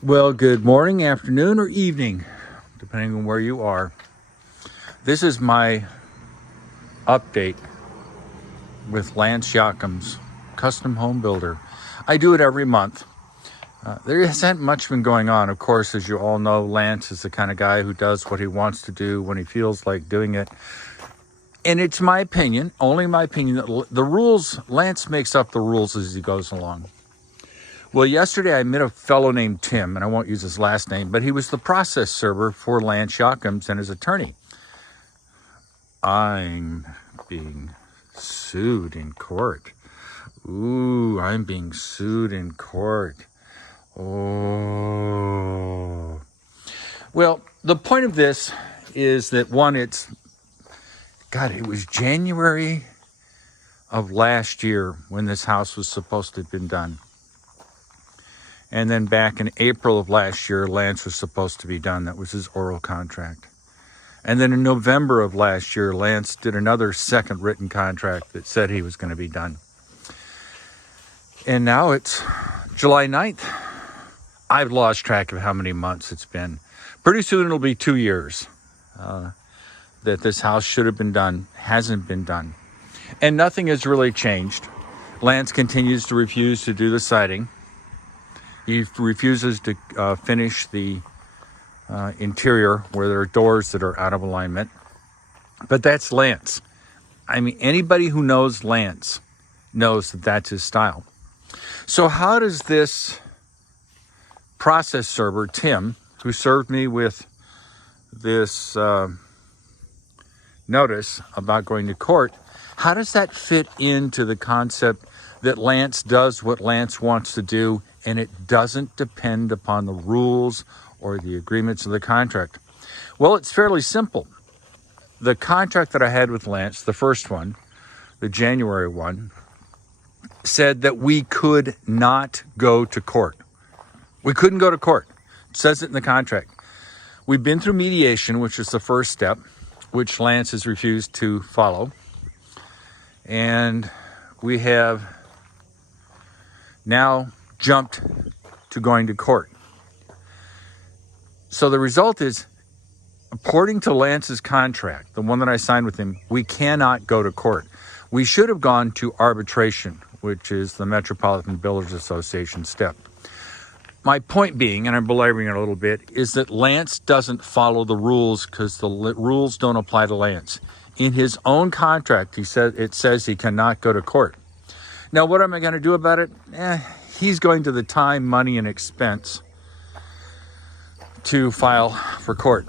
Well, good morning, afternoon, or evening, depending on where you are. This is my update with Lance Jochims, custom home builder. I do it every month. There hasn't much been going on. Of course, as you all know, Lance is the kind of guy who does what he wants to do when he feels like doing it. And it's my opinion, only my opinion, that the rules, Lance makes up the rules as he goes along. Well, yesterday I met a fellow named Tim, and I won't use his last name, but he was the process server for Lance Jochims and his attorney. I'm being sued in court. Ooh, I'm being sued in court. Oh. Well, the point of this is that one, it was January of last year when this house was supposed to have been done. And then back in April of last year, Lance was supposed to be done. That was his oral contract. And then in November of last year, Lance did another second written contract that said he was going to be done. And now it's July 9th. I've lost track of how many months it's been. Pretty soon it'll be 2 years that this house should have been done, hasn't been done. And nothing has really changed. Lance continues to refuse to do the siding. He refuses to finish the interior where there are doors that are out of alignment. But that's Lance. I mean, anybody who knows Lance knows that that's his style. So how does this process server, Tim, who served me with this notice about going to court, how does that fit into the concept that Lance does what Lance wants to do, and it doesn't depend upon the rules or the agreements of the contract? Well, it's fairly simple. The contract that I had with Lance, the first one, the January one, said that we could not go to court. We couldn't go to court. It says it in the contract. We've been through mediation, which is the first step, which Lance has refused to follow. And we have now jumped to going to court. So the result is, according to Lance's contract, the one that I signed with him, we cannot go to court. We should have gone to arbitration, which is the Metropolitan Builders Association step. My point being, and I'm belaboring it a little bit, is that Lance doesn't follow the rules because the rules don't apply to Lance. In his own contract, it says he cannot go to court. Now, what am I going to do about it? He's going to the time, money, and expense to file for court.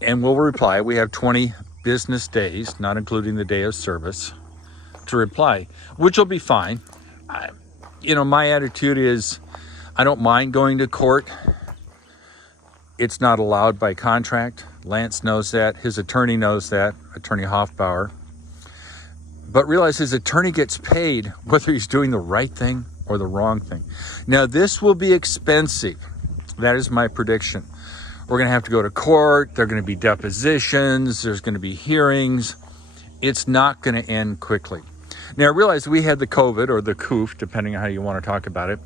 And we'll reply. We have 20 business days, not including the day of service, to reply, which will be fine. My attitude is I don't mind going to court. It's not allowed by contract. Lance knows that. His attorney knows that, Attorney Hoffbauer. But realize his attorney gets paid whether he's doing the right thing or the wrong thing. Now, this will be expensive. That is my prediction. We're going to have to go to court. There are going to be depositions. There's going to be hearings. It's not going to end quickly. Now, I realize we had the COVID or the COOF, depending on how you want to talk about it,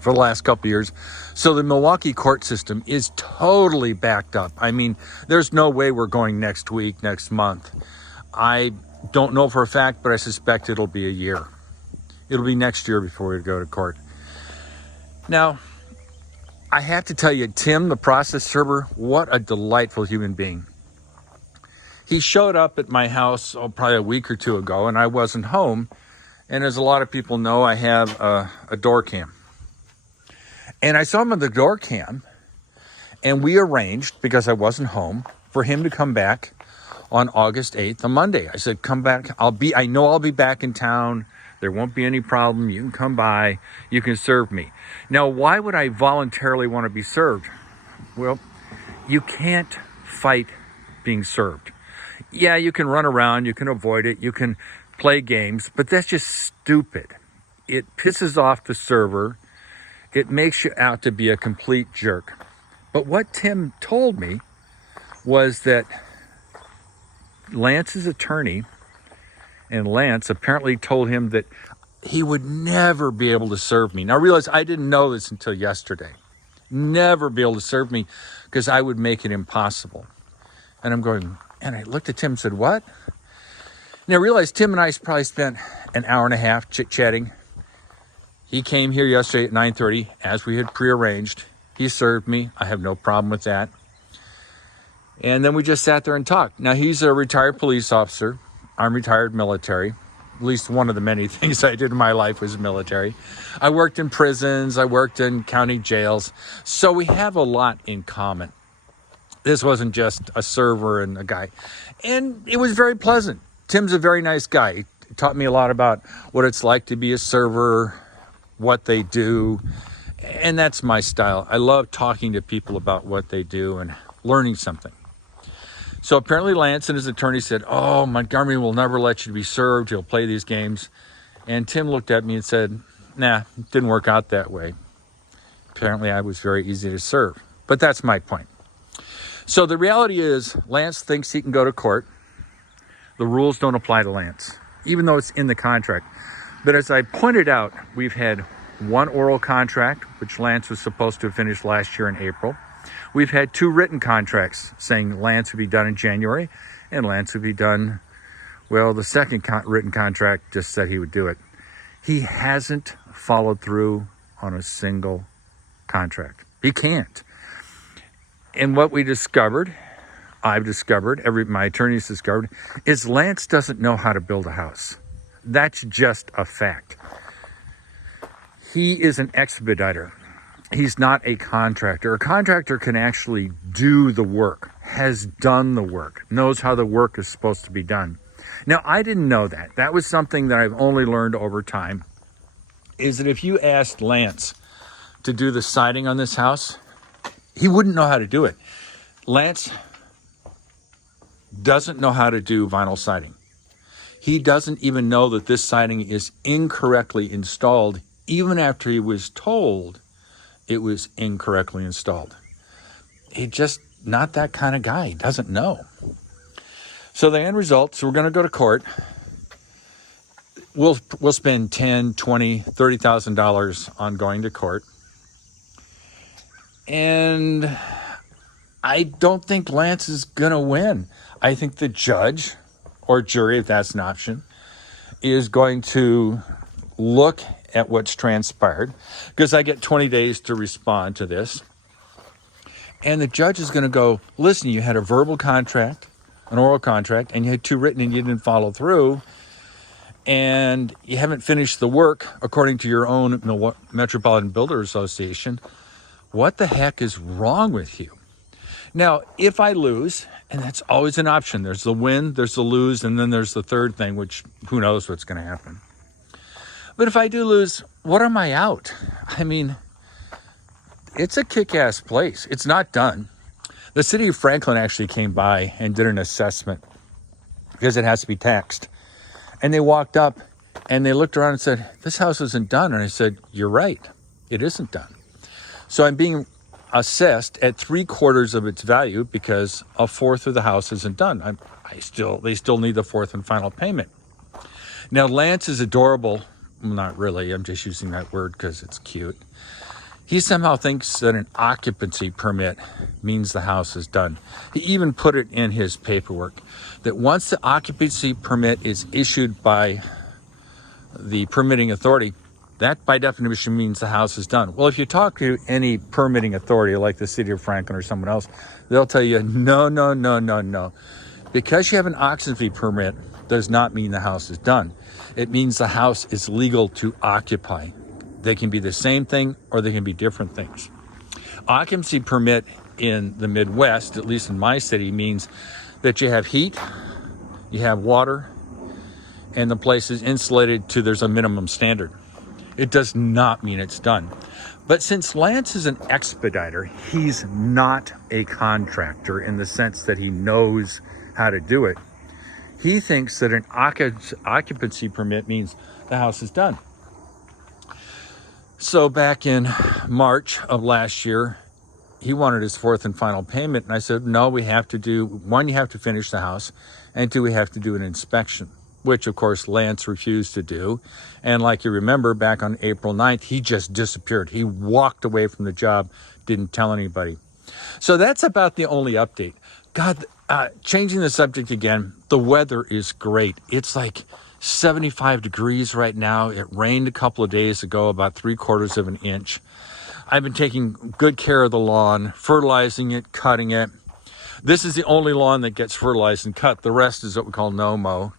for the last couple of years. So the Milwaukee court system is totally backed up. I mean, there's no way we're going next week, next month. I don't know for a fact, but I suspect it'll be a year. It'll be next year before we go to court. Now, I have to tell you, Tim, the process server, what a delightful human being. He showed up at my house probably a week or two ago, and I wasn't home. And as a lot of people know, I have a door cam. And I saw him on the door cam, and we arranged, because I wasn't home, for him to come back on August 8th, on Monday. I said, come back. I know I'll be back in town. There won't be any problem. You can come by. You can serve me. Now, why would I voluntarily want to be served? Well, you can't fight being served. Yeah, you can run around. You can avoid it. You can play games, but that's just stupid. It pisses off the server. It makes you out to be a complete jerk. But what Tim told me was that Lance's attorney and Lance apparently told him that he would never be able to serve me. Now, realize I didn't know this until yesterday. never be able to serve me because I would make it impossible. And I'm going, and I looked at Tim and said, what? And I realized Tim and I probably spent an hour and a half chit-chatting. He came here yesterday at 9:30, as we had prearranged. He served me. I have no problem with that. And then we just sat there and talked. Now, he's a retired police officer. I'm retired military. At least one of the many things I did in my life was military. I worked in prisons. I worked in county jails. So we have a lot in common. This wasn't just a server and a guy. And it was very pleasant. Tim's a very nice guy. He taught me a lot about what it's like to be a server, what they do. And that's my style. I love talking to people about what they do and learning something. So apparently Lance and his attorney said, oh, Montgomery will never let you be served. He'll play these games. And Tim looked at me and said, nah, it didn't work out that way. Apparently I was very easy to serve. But that's my point. So the reality is Lance thinks he can go to court. The rules don't apply to Lance, even though it's in the contract. But as I pointed out, we've had one oral contract, which Lance was supposed to have finished last year in April. We've had 2 written contracts saying Lance would be done in January and Lance would be done, well, the second written contract just said he would do it. He hasn't followed through on a single contract. He can't. And what we discovered, I've discovered, my attorneys discovered, is Lance doesn't know how to build a house. That's just a fact. He is an expediter. He's not a contractor. A contractor can actually do the work, has done the work, knows how the work is supposed to be done. Now, I didn't know that. That was something that I've only learned over time, is that if you asked Lance to do the siding on this house, he wouldn't know how to do it. Lance doesn't know how to do vinyl siding. He doesn't even know that this siding is incorrectly installed, even after he was told it was incorrectly installed. He's just not that kind of guy. He doesn't know. So the end result, so we're going to go to court. We'll spend $10,000, $20,000, $30,000 on going to court. And I don't think Lance is going to win. I think the judge or jury, if that's an option, is going to look at what's transpired, because I get 20 days to respond to this. And the judge is going to go, listen, you had a verbal contract, an oral contract, and you had 2 written and you didn't follow through, and you haven't finished the work according to your own Metropolitan Builder Association. What the heck is wrong with you? Now, if I lose, and that's always an option, there's the win, there's the lose, and then there's the third thing, which who knows what's going to happen. But if I do lose, what am I out? I mean, it's a kick-ass place. It's not done. The city of Franklin actually came by and did an assessment because it has to be taxed. And they walked up and they looked around and said, this house isn't done. And I said, you're right. It isn't done. So I'm being assessed at 3/4 of its value because 1/4 of the house isn't done. They still need the 4th and final payment. Now, Lance is adorable. Well, not really. I'm just using that word because it's cute. He somehow thinks that an occupancy permit means the house is done. He even put it in his paperwork that once the occupancy permit is issued by the permitting authority, that by definition means the house is done. Well, if you talk to any permitting authority like the city of Franklin or someone else, they'll tell you, no. Because you have an occupancy permit does not mean the house is done. It means the house is legal to occupy. They can be the same thing or they can be different things. Occupancy permit in the Midwest, at least in my city, means that you have heat, you have water, and the place is insulated to there's a minimum standard. It does not mean it's done. But since Lance is an expediter, he's not a contractor in the sense that he knows how to do it. He thinks that an occupancy permit means the house is done. So back in March of last year, he wanted his 4th and final payment. And I said, no, we have to do, 1, you have to finish the house. And 2, we have to do an inspection. which of course Lance refused to do. And like you remember, back on April 9th, he just disappeared. He walked away from the job, didn't tell anybody. So that's about the only update. God, changing the subject again, the weather is great. It's like 75 degrees right now. It rained a couple of days ago, about 3/4 of an inch. I've been taking good care of the lawn, fertilizing it, cutting it. This is the only lawn that gets fertilized and cut. The rest is what we call no-mow.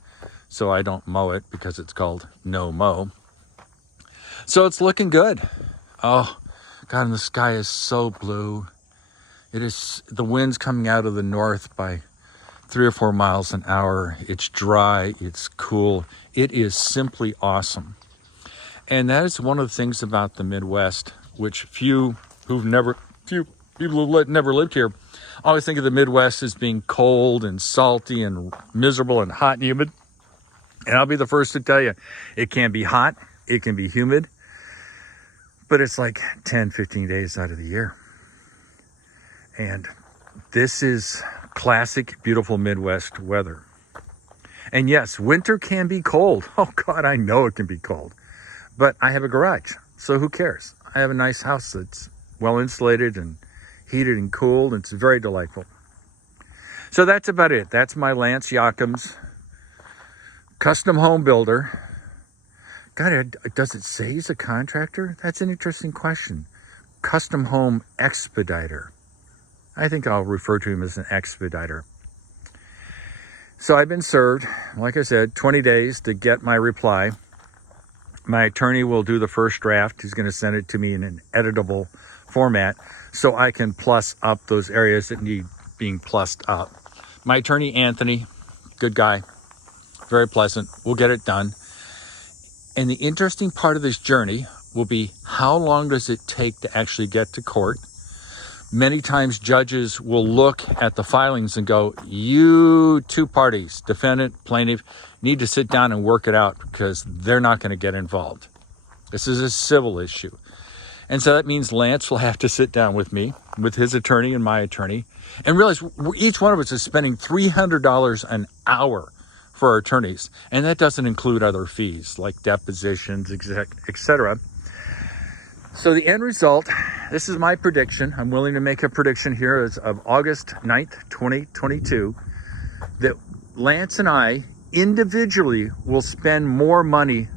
So I don't mow it because it's called no-mow. So it's looking good. Oh, God, and the sky is so blue. It is, the wind's coming out of the north by 3 or 4 miles an hour. It's dry, it's cool. It is simply awesome. And that is one of the things about the Midwest, which few people who never lived here always think of the Midwest as being cold and salty and miserable and hot and humid. And I'll be the first to tell you, it can be hot, it can be humid, but it's like 10, 15 days out of the year. And this is classic, beautiful Midwest weather. And yes, winter can be cold. Oh God, I know it can be cold. But I have a garage, so who cares? I have a nice house that's well insulated and heated and cooled, and it's very delightful. So that's about it. That's my Lance Jochims custom home builder. God, does it say he's a contractor? That's an interesting question. Custom home expediter. I think I'll refer to him as an expediter. So I've been served, like I said, 20 days to get my reply. My attorney will do the first draft. He's going to send it to me in an editable format so I can plus up those areas that need being plussed up. My attorney, Anthony, good guy, very pleasant. We'll get it done. And the interesting part of this journey will be, how long does it take to actually get to court? Many times judges will look at the filings and go, you two parties, defendant, plaintiff, need to sit down and work it out because they're not going to get involved. This is a civil issue. And so that means Lance will have to sit down with me, with his attorney and my attorney, and realize each one of us is spending $300 an hour for our attorneys. And that doesn't include other fees like depositions, etc. So the end result, this is my prediction. I'm willing to make a prediction here as of August 9th, 2022, that Lance and I individually will spend more money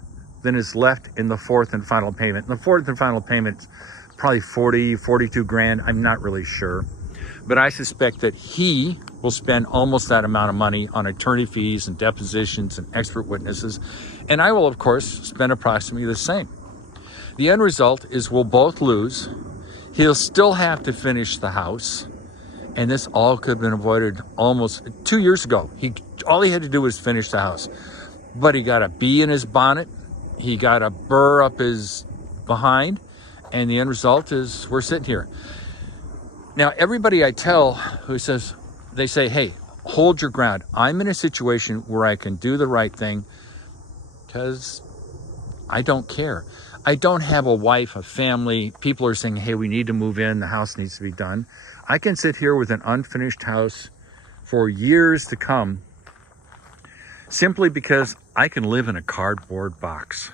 than is left in the fourth and final payment. And the fourth and final payment, probably 42 grand. I'm not really sure. But I suspect that he will spend almost that amount of money on attorney fees and depositions and expert witnesses. And I will, of course, spend approximately the same. The end result is we'll both lose. He'll still have to finish the house. And this all could have been avoided almost 2 years ago. All he had to do was finish the house. But he got a bee in his bonnet. He got a burr up his behind. And the end result is we're sitting here. Now, everybody I tell who says, they say, hey, hold your ground. I'm in a situation where I can do the right thing because I don't care. I don't have a wife, a family. People are saying, hey, we need to move in. The house needs to be done. I can sit here with an unfinished house for years to come simply because I can live in a cardboard box.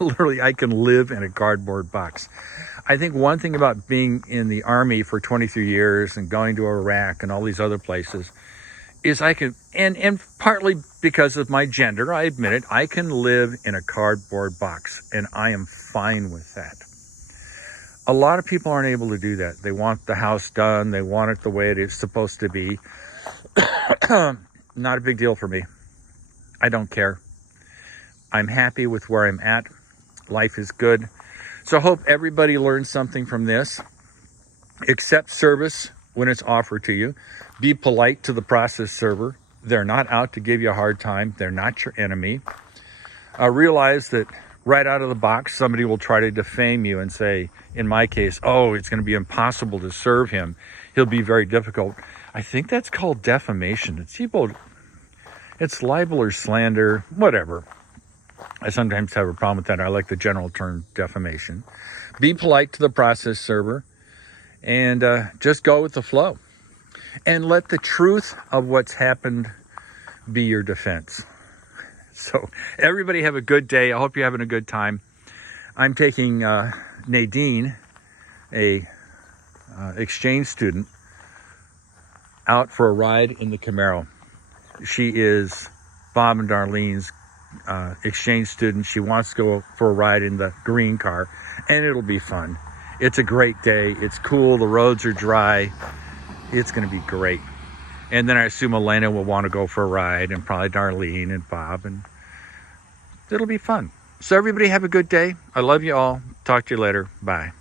Literally, I can live in a cardboard box. I think one thing about being in the Army for 23 years and going to Iraq and all these other places is I can, and partly because of my gender, I admit it, I can live in a cardboard box, and I am fine with that. A lot of people aren't able to do that. They want the house done. They want it the way it is supposed to be. Not a big deal for me. I don't care. I'm happy with where I'm at. Life is good. So I hope everybody learns something from this. Accept service when it's offered to you. Be polite to the process server. They're not out to give you a hard time. They're not your enemy. Realize that right out of the box, somebody will try to defame you and say, in my case, oh, it's going to be impossible to serve him. He'll be very difficult. I think that's called defamation. It's libel or slander, whatever. I sometimes have a problem with that. I like the general term defamation. Be polite to the process server and just go with the flow. And let the truth of what's happened be your defense. So everybody have a good day. I hope you're having a good time. I'm taking Nadine, a exchange student, out for a ride in the Camaro. She is Bob and Darlene's exchange student. She wants to go for a ride in the green car, and it'll be fun. It's a great day. It's cool. The roads are dry. It's going to be great. And then I assume Elena will want to go for a ride, and probably Darlene and Bob, and it'll be fun. So everybody have a good day. I love you all. Talk to you later. Bye.